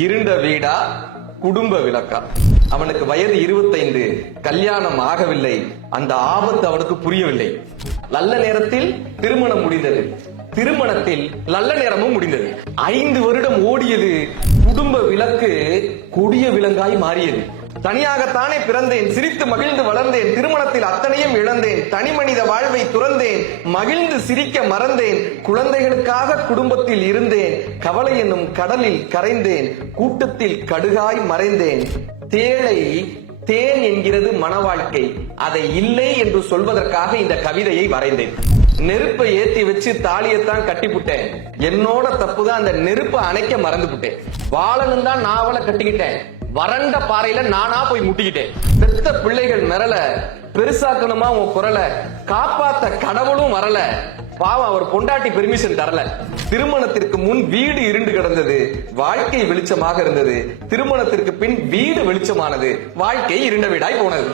இருண்ட வீடா குடும்ப விளக்கா? அவனுக்கு வயது 25, கல்யாணம் ஆகவில்லை. அந்த ஆபத்து அவனுக்கு புரியவில்லை. நல்ல நேரத்தில் திருமணம் முடிந்தது. திருமணத்தில் நல்ல நேரமும் முடிந்தது. 5 வருடம் ஓடியது. குடும்ப விளக்கு கொடிய விலங்காய் மாறியது. தனியாகத்தானே பிறந்தேன், சிரித்து மகிழ்ந்து வளர்ந்தேன், திருமணத்தில் அத்தனையும் இழந்தேன், தனி மனித வாழ்வை துறந்தேன், மகிழ்ந்து சிரிக்க மறந்தேன், குழந்தைகளுக்காக குடும்பத்தில் இருந்தேன், கவலை என்னும் கடலில் கரைந்தேன், கூட்டத்தில் கடுகாய் மறைந்தேன். தேளை தேன் என்கிறது மன வாழ்க்கை, அதை இல்லை என்று சொல்வதற்காக இந்த கவிதையை வரைந்தேன். நெருப்பை ஏத்தி வச்சு தாலியத்தான் கட்டிப்புட்டேன். என்னோட தப்புதான், அந்த நெருப்பை அணைக்க மறந்துவிட்டேன். வாழணும் தான் நாவலை கட்டிக்கிட்டேன், வறண்ட பாறையில நானா போய் முட்டிக்கிட்டேன். பெத்த பிள்ளைகள் மிரல, பெருசாக்கணுமா உன் குரலை, காப்பாத்த கடவுளும் வரல. பாவம், அவர் பொண்டாட்டி பெர்மிஷன் தரல. திருமணத்திற்கு முன் வீடு இருண்டு கிடந்தது, வாழ்க்கை வெளிச்சமாக இருந்தது. திருமணத்திற்கு பின் வீடு வெளிச்சமானது, வாழ்க்கை இருண்ட வீடாய் போனது.